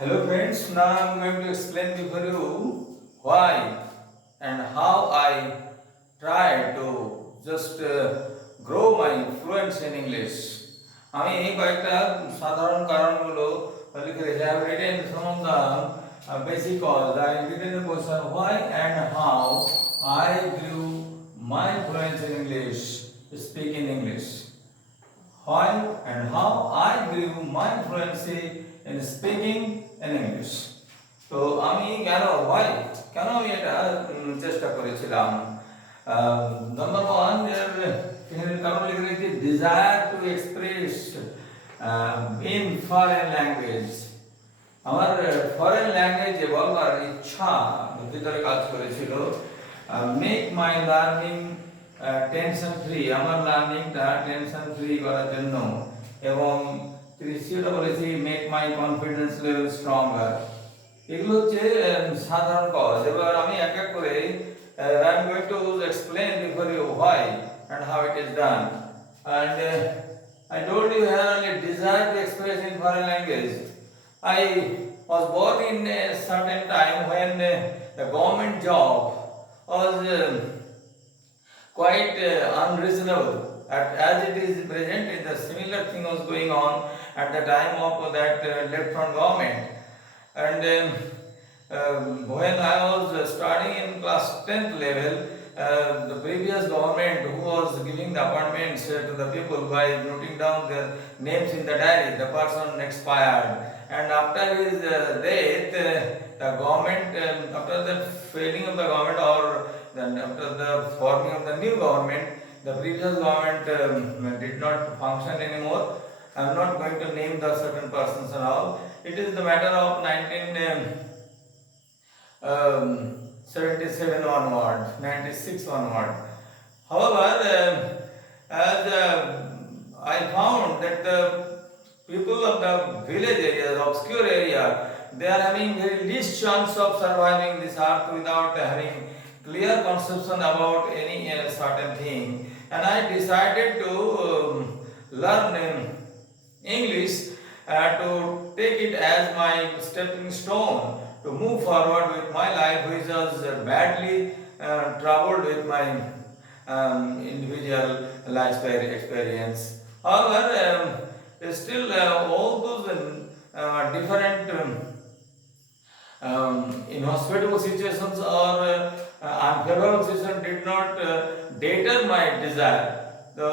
Hello friends, now I'm going to explain before you why and how I try to just grow my fluency in English. আমি কয়েকটা সাধারণ কারণগুলো লিখে রেখেছি। I have written some of the basic cause. I have written the question why and how I grew my fluency in English, speak in English. Why and how I grew my fluency in speaking in English. তো আমি কেন আমি এটা চেষ্টা করেছিলাম। Number one এর কারণ লিখে রেখেছি desire to express in foreign language. আমার ফরেন ল্যাঙ্গুয়েজে বলবার ইচ্ছা ভিতরে কাজ করেছিল। Make my learning tension free, আমার লার্নিংটা টেনশন ফ্রি করার জন্য, এবং তৃতীয়টা বলেছি make my confidence level stronger. এগুলো হচ্ছে সাধারণ কজ। এবার আমি এক এক করে I am going to explain before you why and how it is done. And I told you here only desire to express in foreign language. I was born in a certain time when the government job was quite unreasonable. As it is present, the similar thing was going on at the time of that left front government. And when I was studying in class 10th level, the previous government who was giving the appointments to the people by noting down their names in the diary, the person expired, and after his death, the government, after the failing of the government, or then after the forming of the new government, the previous government did not function anymore. I am not going to name the certain persons and all. It is the matter of 1977 onward, 96 onward. However, as I found that the people of the village areas, obscure area, they are having very least chance of surviving this earth without having clear conception about any certain thing. And I decided to learn English to take it as my stepping stone to move forward with my life, which was badly troubled with my individual life experience. However, still all those different inhospitable situations or unfavorable situations did not deter my desire. তো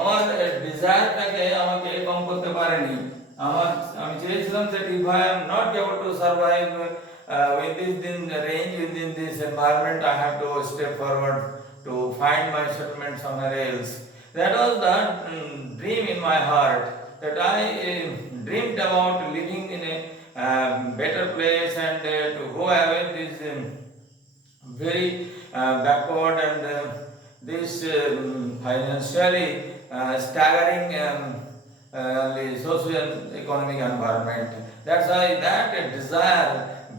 আমার ডিজায়ারটাকে আমাকে কম করতে পারেনি। আমি চেয়েছিলাম that if I am not able to survive within this range, within this environment, I have to step forward to find my settlement somewhere else. That was the dream in my heart, that I dreamed about living in a better place and to go away this very backward and this financially staggering socio-economic environment. That's why that desire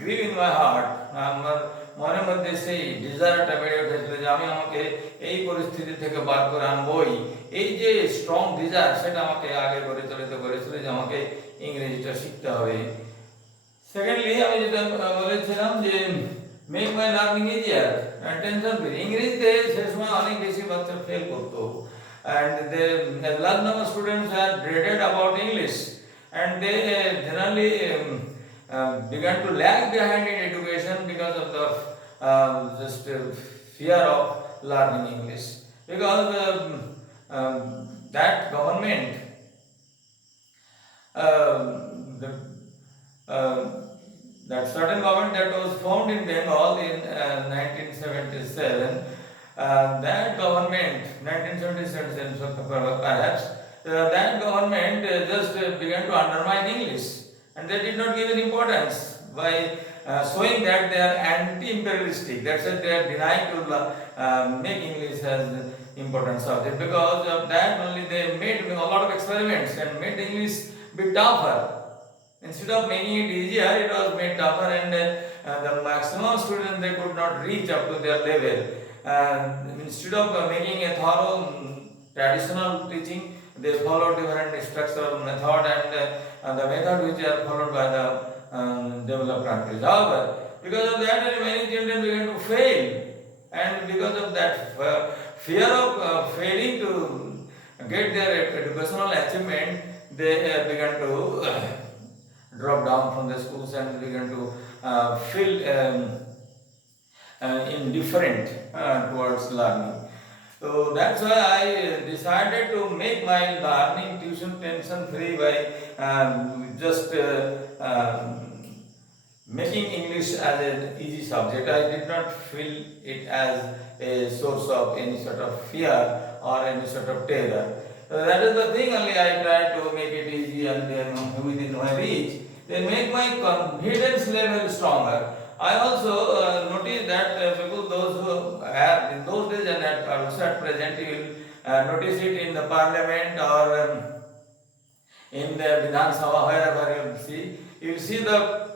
grew in my heart. আমার মনের মধ্যে সেই ডিজায়ারটা বেড়ে উঠেছিল যে আমি আমাকে এই পরিস্থিতি থেকে বার করে আনবই। এই যে স্ট্রং ডিজায়ার, সেটা আমাকে আগে পরিচালিত করেছিল যে আমাকে ইংরেজিটা শিখতে হবে। সেকেন্ডলি, আমি যেটা বলেছিলাম যে make my learning easier, tension free. ইংরেজিতে সে সময় অনেক বেশি বাচ্চা ফেল করতো, and the large number of students are dreaded about English, and they generally began to lag behind in education because of the just fear of learning English, because that government the that certain government that was formed in Bengal in 1977, that government, 1977 perhaps, that government just began to undermine English, and they did not give an importance by showing that they are anti-imperialistic. That's why they are denying to make English as important subject. Because of that only they made a lot of experiments and made English be tougher. Instead of making it easier, it was made tougher, and the maximum students they could not reach up to their level. Instead of making a thorough traditional teaching, they followed different structural method, and the method which are followed by the developed countries. However, because of that, many children began to fail, and because of that fear of failing to get their educational achievement, they began to drop down from the schools and began to feel indifferent towards learning. So that's why I decided to make my learning tuition tension free by just making English as an easy subject. I did not feel it as a source of any sort of fear or any sort of terror. So that is the thing, only I tried to make it easy and then within my reach. Then make my confidence level stronger. I also noticed that people, those who have in those days and also at present, you will notice it in the parliament or in the Vidhan Sabha, wherever you will see the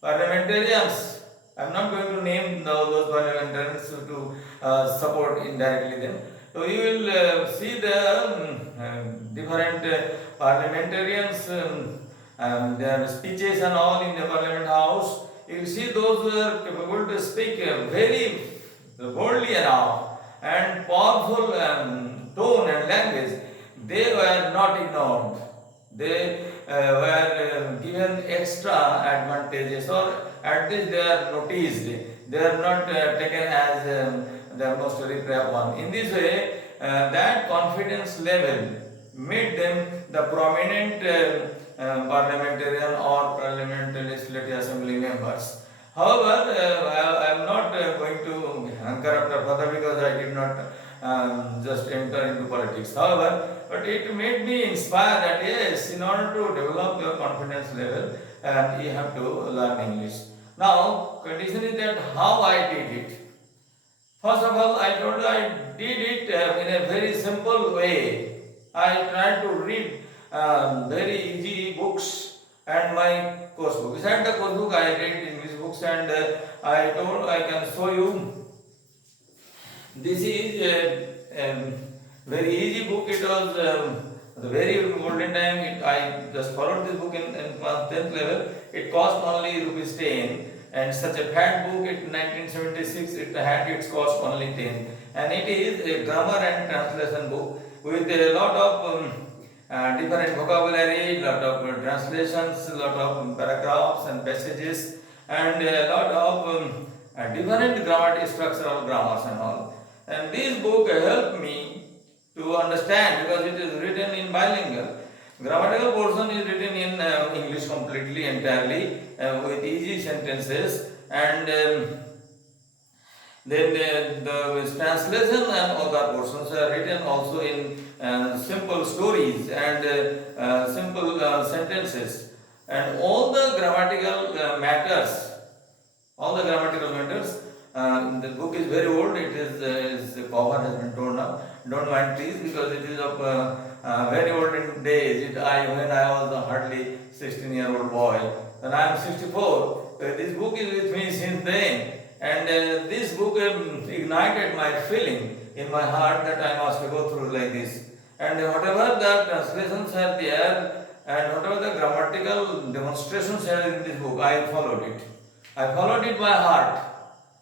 parliamentarians. I am not going to name those parliamentarians to support indirectly them. So you will see the different parliamentarians, their speeches and all in the parliament house. You will see those who are capable to speak very boldly enough and powerful tone and language. They were not ignored. They were given extra advantages, or at least they are noticed. They are not taken as the most repressed one. In this way, that confidence level made them the prominent parliamentarian or parliament legislative assembly members. However, I am not going to hanker after further because I did not just enter into politics. However, but it made me inspire that yes, in order to develop your confidence level, you have to learn English. Now, condition is that how I did it. First of all, I told you I did it in a very simple way. I tried to read very easy books and my course book. Beside the course book, I read English books, and I told I can show you. This is a very easy book. It was the very golden time. I just followed this book in class 10th level. It cost only rupees 10, and such a fat book in 1976 it had its cost only 10. And it is a grammar and translation book with a lot of different vocabulary, lot of translations, lot of paragraphs and passages, and a lot of different grammatic structural grammars and all. And this book helped me to understand because it is written in bilingual. Grammatical portion is written in English completely, entirely, with easy sentences, and then the translation and other portions are written also in simple stories and simple sentences, and all the grammatical matters. All the grammatical matters. The book is very old. It is its cover has been torn up. Don't mind please, because it is of very olden days. When I was a hardly 16-year-old boy, and I am 64. This book is with me since then, and this book ignited my feeling in my heart that I must go through like this. And whatever the translations are there, and whatever the grammatical demonstrations are in this book, I followed it. I followed it by heart,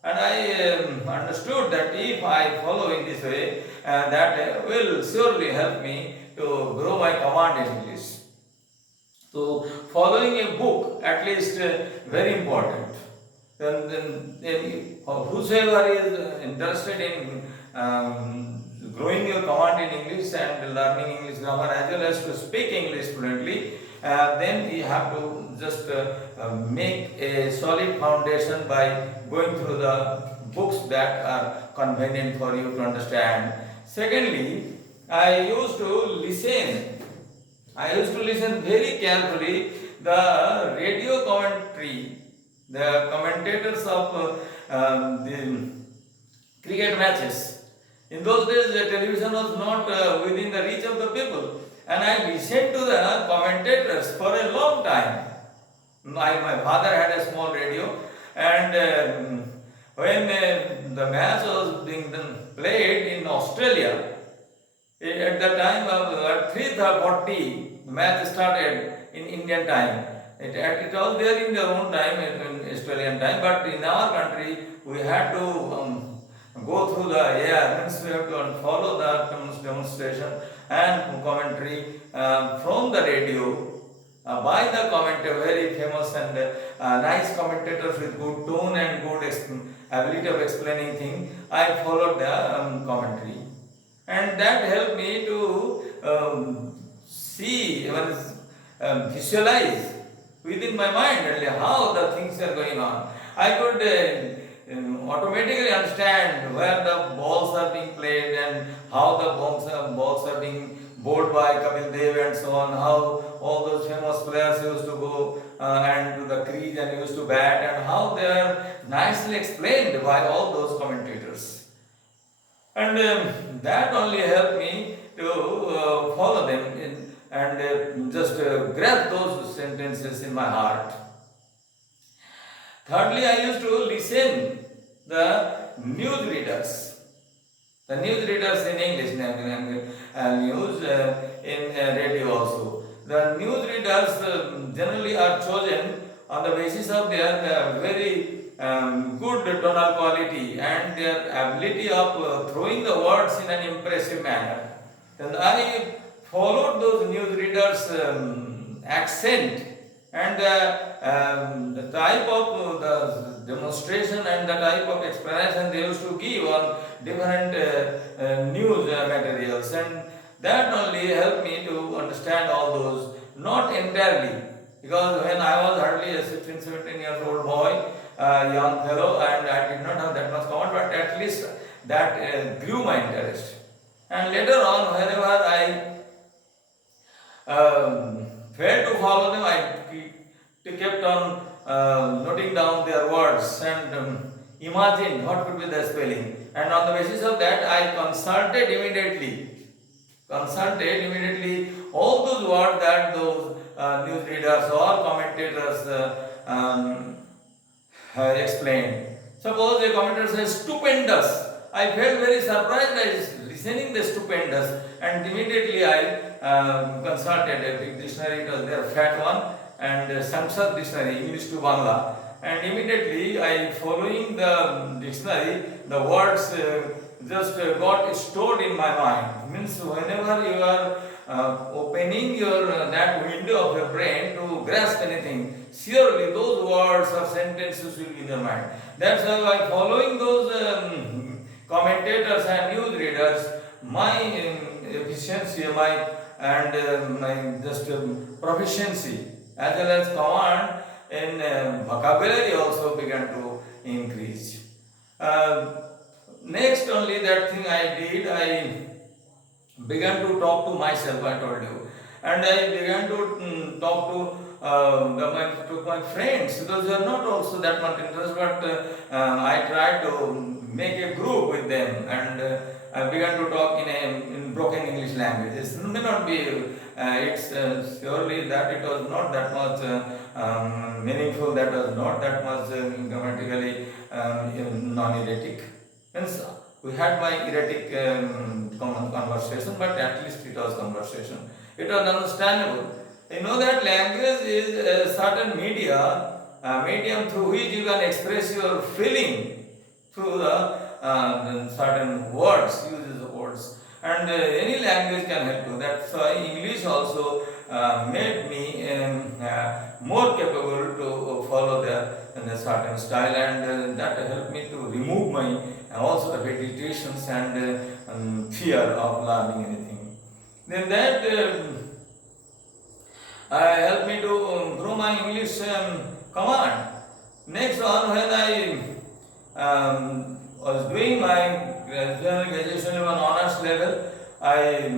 and I understood that if I follow in this way, that will surely help me to grow my command in English. So, following a book, at least, very important. Then whosoever is interested in growing your command in English and learning English grammar as well as to speak English fluently, then you have to just make a solid foundation by going through the books that are convenient for you to understand. Secondly, I used to listen. I used to listen very carefully the radio commentary, the commentators of the cricket matches. In those days, the television was not within the reach of the people, and I listened to the commentators for a long time. My father had a small radio, and when the match was being played in Australia, at the time of 3:40, the math started in Indian time. It was there in their own time, in Australian time, but in our country we had to go through the air, means we have to follow the demonstration and commentary from the radio by the commentator, very famous and nice commentators with good tone and good ability of explaining things. I followed the commentary, and that helped me to see, visualize within my mind only how the things are going on. I could automatically understand where the balls are being played and how the balls are being bowled by Kapil Dev and so on, how all those famous players used to go and to the crease and used to bat, and how they are nicely explained by all those commentators. And that only helped me to follow them and just grab those sentences in my heart. Thirdly, I used to listen the news readers. The news readers in English news in radio also. The news readers generally are chosen on the basis of their very good tonal quality and their ability of throwing the words in an impressive manner. Then I followed those news readers' accent and the type of the demonstration and the type of explanation they used to give on different news materials, and that only helped me to understand all those, not entirely, because when I was hardly a 16, 17 years old boy, young fellow, and I did not have that much command, but at least that grew my interest. And later on, whenever I failed to follow them, I kept on noting down their words and imagined what could be the spelling. And on the basis of that, I consulted immediately all those words that those news readers or commentators explained. Suppose a commentator says stupendous. I felt very surprised by listening the stupendous, and immediately I consulted a big dictionary. It was their fat one, and Sanskrit dictionary, English to Bangla. And immediately I, following the dictionary, the words just got stored in my mind. Means whenever you are opening your that window of your brain to grasp anything, surely those words or sentences will be in your mind. That's why by following those commentators and news readers, my efficiency, my proficiency as well as command in vocabulary also began to increase. Next, only that thing I did, I began to talk to myself, I told you, and I began to talk to my friends, because they are not also that much interested, but I tried to make a group with them, and I began to talk in broken English language. It may not be, it's surely that it was not that much meaningful, that was not that much grammatically non-erratic. Hence, we had my erratic conversation, but at least it was conversation. It was understandable. You know that language is a certain medium through which you can express your feeling through the certain words, uses of words. And any language can help you. That's why English also made me more capable to follow the certain style, and that helped me to remove my also the hesitations and fear of learning anything. Then that helped me to grow my English command. Next on, when I was doing my graduation level, honors level, I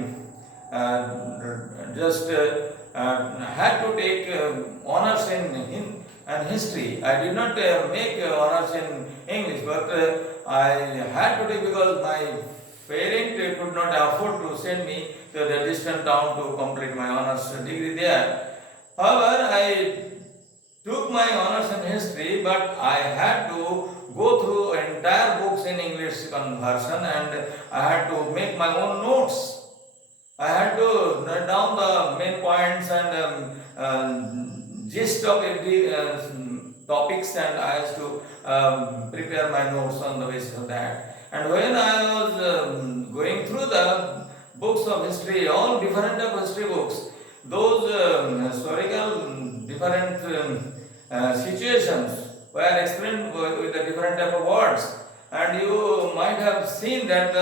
just had to take honors in history. I did not make honors in English, but I had to take, because my parent could not afford to send me to the distant town to complete my honors degree there. However, I took my honors in history, but I had to go through entire books in English conversion, and I had to make my own notes. I had to write down the main points and gist of every topics, and I used to prepare my notes on the basis of that. And when I was going through the books of history, all different of history books, those historical different situations were explained with the different type of words. And you might have seen that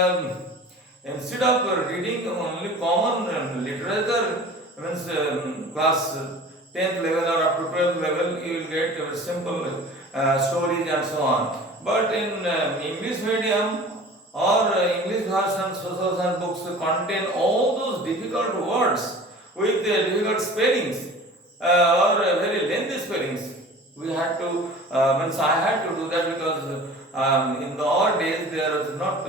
instead of reading only common literature, means class 10th level or up to 12th level, you will get simple stories and so on. But in English medium or English version, social science books contain all those difficult words with difficult spellings or very lengthy spellings. We had to, means I had to do that because in the old days there was not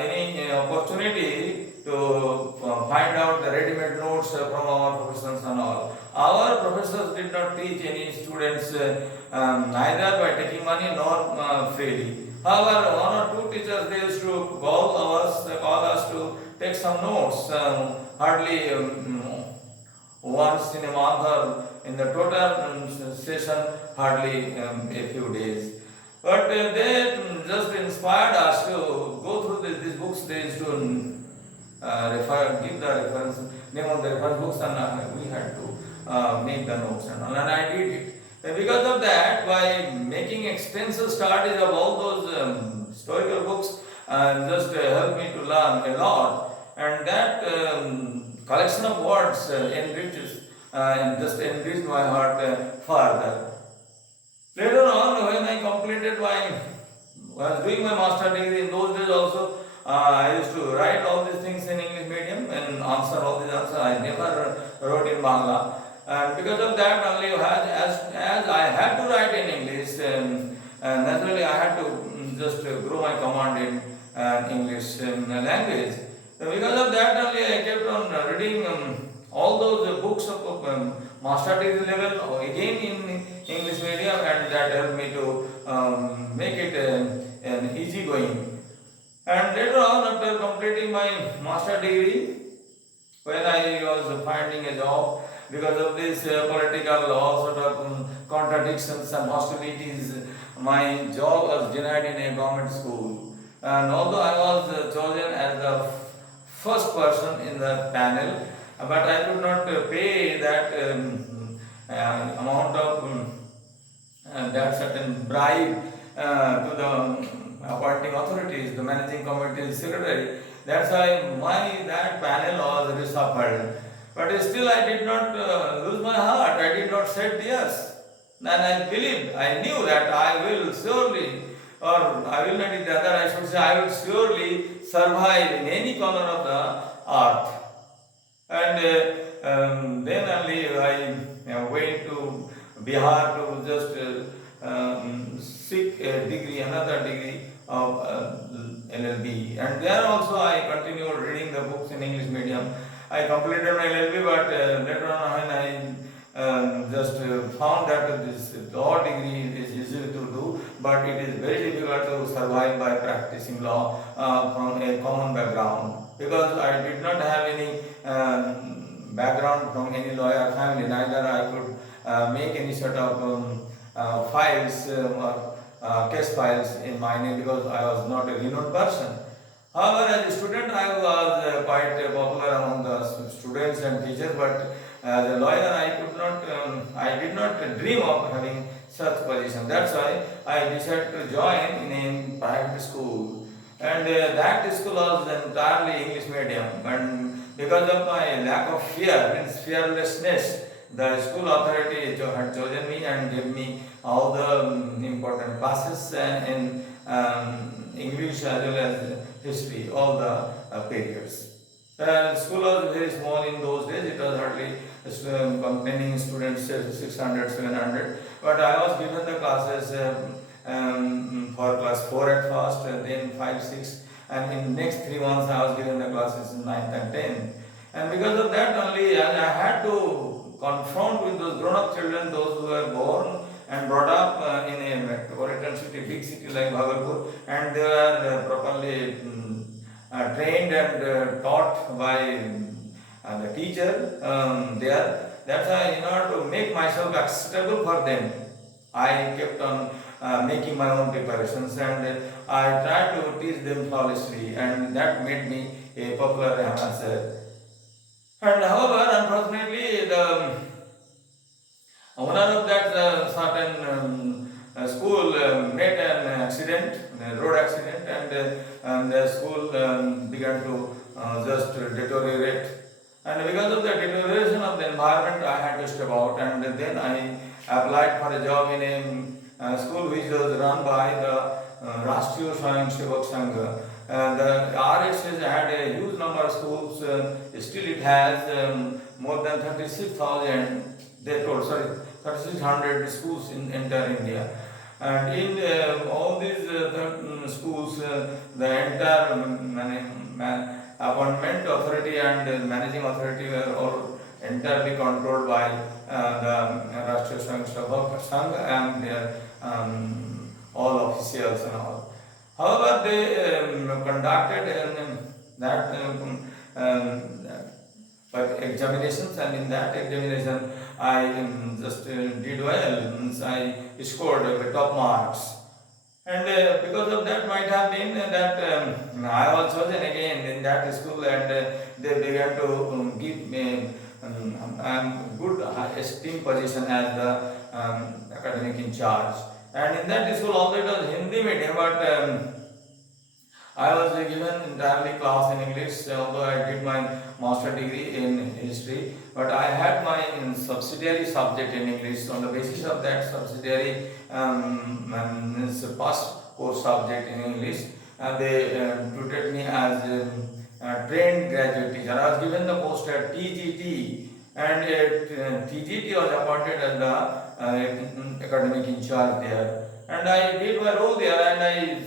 any opportunity to find out the ready-made notes from our professors and all. Our professors did not teach any students neither by taking money nor freely. However, one or two teachers they used to call us to take some notes, hardly once in a month or in the total session, hardly a few days. But they just inspired us to go through these books. They used to give the reference, name of the reference books, and we had to make the notes and all. And I did it. And because of that, by making extensive studies of all those historical books, just helped me to learn a lot. And that collection of words enriches and just enriched my heart further. Later on, when I completed was doing my master degree, in those days also, I used to write all these things in English medium and answer all these answers. I never wrote in Bangla. And because of that, only as I had to write in English, naturally I had to just grow my command in English language. So because of that, only I kept on reading all those books of master degree level again in English medium, and that helped me to make it an easy going. And later on, after completing my master degree, when I was finding a job, because of this political all sort of contradictions and hostilities, my job was denied in a government school. And although I was chosen as the first person in the panel, but I could not pay that amount of that certain bribe to the appointing authorities, the managing committee secretary. That's why that panel was reshuffled. But still, I did not lose my heart. I did not say yes. And I believed, I knew that I will surely, or I will not, rather I should say, I will surely survive in any corner of the earth. And then only I went to Bihar to just seek a degree, another degree of LLB. And there also I continued reading the books in English medium. I completed my LLB, but later on when I just found that this law degree is easy to do, but it is very difficult to survive by practicing law from a common background, because I did not have any background from any lawyer family, neither I could make any sort of files or case files in my name, because I was not a renowned person. However, as a student, I was quite popular among the students and teachers, but as a lawyer, I did not dream of having such position. That's why I decided to join in a private school, and that school was entirely English medium. And because of my lack of fear, means fearlessness, the school authority had chosen me and gave me all the important classes in English as well as history, all the periods. The school was very small in those days. It was hardly containing students 600, 700. But I was given the classes for class 4 at first, then 5, 6, and in next 3 months I was given the classes in 9th and 10th. And because of that only, I had to confront with those grown-up children, those who were born and brought up in a metropolitan city, big city like Bhagalpur, and they were properly trained and taught by the teacher there. That's why in order to make myself acceptable for them, I kept on making my own preparations, and I tried to teach them flawlessly, and that made me a popular answer. And however, unfortunately, the owner of that certain school made an accident, a road accident, and the school began to just deteriorate. And because of the deterioration of the environment, I had to step out, and then I applied for a job in a school which was run by the Rashtriya Swayam Sevak Sangh. The RSS had a huge number of schools. Still, it has more than 36,000. They told, sorry, 3600 schools in entire India. And in all these schools, the entire appointment authority and managing authority were all entirely controlled by the Rashtriya Swayamsevak Sangh and their all officials and all. However, they conducted that but examinations, and in that examination I just did well. Means I scored top marks, and because of that might have been that I was chosen again in that school, and they began to give me good esteem position as the academic in charge. And in that school, although it was Hindi medium, but I was given entirely class in English, although I did my master degree in history. But I had my subsidiary subject in English. On the basis of that subsidiary first course subject in English, and they treated me as a trained graduate teacher. I was given the post at TGT, and TGT was appointed as the academic in charge there. And I did my role there, and I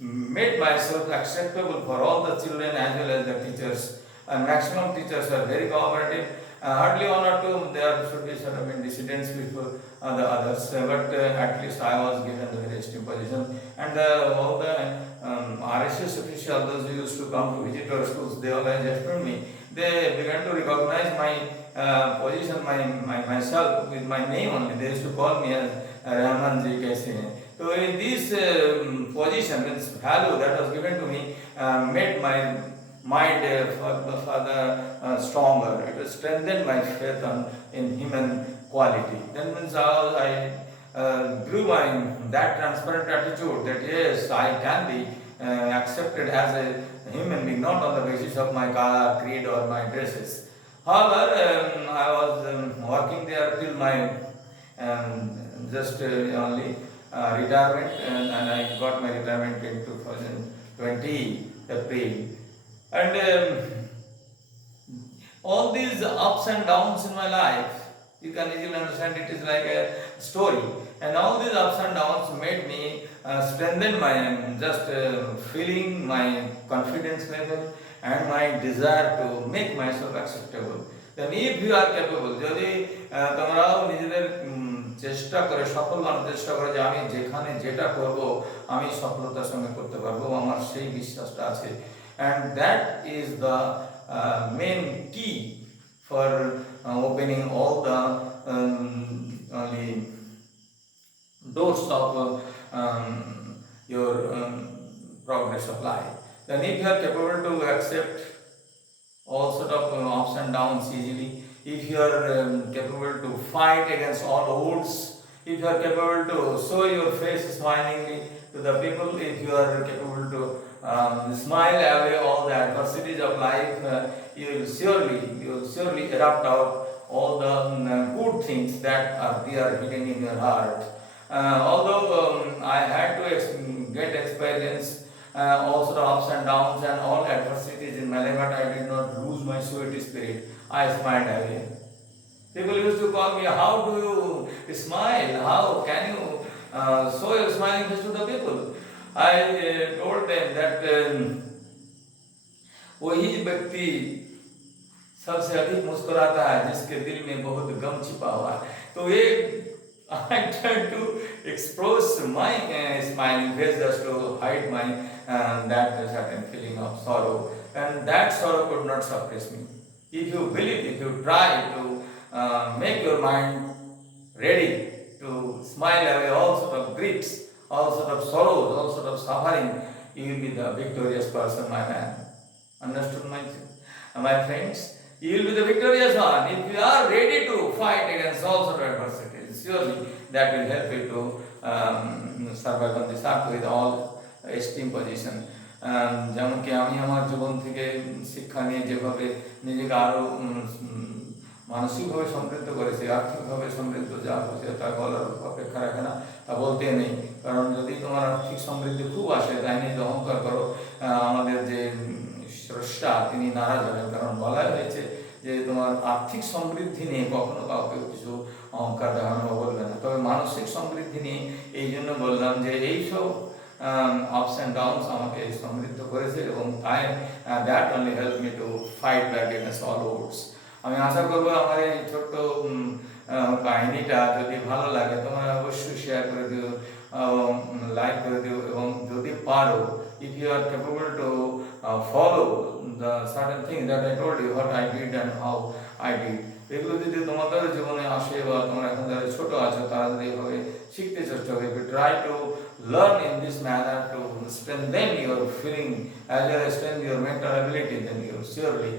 made myself acceptable for all the children as well as the teachers. And maximum teachers are very cooperative. Hardly one or two there should be sort of dissidents with the others, but at least I was given the very esteemed position. And all the RSS officials, those who used to come to visit our schools, they always assured me. They began to recognize my position, myself with my name only. They used to call me as Rahman ji kaise hain. So in this position, this value that was given to me made my mind further stronger. It has strengthened my faith in human quality. Then means I grew my that transparent attitude that yes, I can be accepted as a human being, not on the basis of my color, creed, or my dresses. However, I was working there till my just only retirement, and I got my retirement in 2020 April. And all these ups and downs in my life, you can easily understand it is like a story. And all these ups and downs made me strengthen my just feeling, my confidence level, and my desire to make myself acceptable. Then if you are capable, যদি তোমরাও নিজেদের চেষ্টা করে সফল বানার চেষ্টা করে যে আমি যেখানে যেটা করব আমি সফলতার সঙ্গে করতে পারবো, আমার সেই বিশ্বাসটা আছে। And that is the main key for opening all the only doors of your progress of life. Then if you are capable to accept all sort of ups and downs easily, if you are capable to fight against all odds, if you are capable to show your face smilingly to the people, if you are capable to smile away all the adversities of life, you will surely erupt out all the good things that are there hidden in your heart. Although I had to get experience all sort of ups and downs and all adversities in my life, but I did not lose my sweet spirit. I smiled away. People used to call me, how do you smile? How can you show your smiling face to the people? I told them that वही व्यक्ति सबसे अधिक मुस्कुराता है जिसके दिल में बहुत गम छिपा हुआ है. तो ये I tried to express my smiling face just to hide my that certain feeling of sorrow, and that sorrow could not suppress me. if you believe, if you try to make your mind ready to smile away all sort of griefs, all sort of sorrows, all sort of suffering, you will be the victorious person, my man. Understood, my friends? You will be the victorious one if you are ready to fight against all sort of adversities. Surely that will help you to survive on this earth with all esteem position. যেমন কি আমি আমার জীবন থেকে শিক্ষা নিয়ে যেভাবে নিজেকে আরও মানসিকভাবে সমৃদ্ধ করেছি, আর্থিকভাবে সমৃদ্ধ যা হচ্ছে তা বলার অপেক্ষা রাখে না, তা বলতে নেই। কারণ যদি তোমার আর্থিক সমৃদ্ধি খুব আসে, তাই নিয়ে যদি অহংকার করো, আমাদের যে স্রষ্টা তিনি নারাজ হবেন। কারণ বলা হয়েছে যে তোমার আর্থিক সমৃদ্ধি নিয়ে কখনো কাউকে কিছু অহংকার দেখানো বলবে না, তবে মানসিক সমৃদ্ধি নিয়ে এই জন্য বললাম যে এইসব আপস অ্যান্ড ডাউনস আমাকে সমৃদ্ধ করেছে এবং তাই that only help me to fight back against all odds. আমি আশা করবো আমার এই ছোট্ট কাহিনীটা যদি ভালো লাগে তোমরা অবশ্যই শেয়ার করে দিও, লাইক করে দিও, এবং যদি পারো, if you are capable to follow the certain things that I told you, what I did and how I did, এগুলো যদি তোমাদের জীবনে আসে বা তোমরা এখন যারা ছোট আছো তারা যদি এভাবে শিখতে চেষ্টা করবে, if you try to learn in this manner to strengthen your feeling as well as strengthen your mental ability, then you surely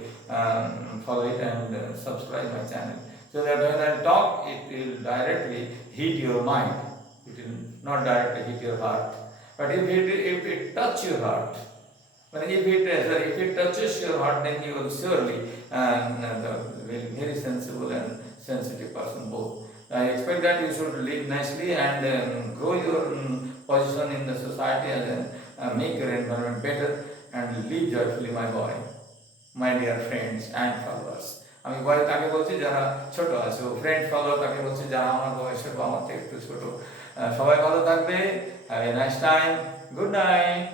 follow it and subscribe my channel, so that when I talk it will directly hit your mind, it will not directly hit your heart, but if it touch your heart, but if it touches your heart, then you will surely be very sensible and sensitive person both. I expect that you should live nicely and grow your position in the society and make your environment better and live joyfully, my boy, my dear friends and followers. আমি বয় তাকে বলছি যারা ছোট আছে, friend follower তাকে বলছি যারা আমার বয়সের বা আমার থেকে একটু ছোট। সবাই ভালো থাকবে, have a nice time, good night.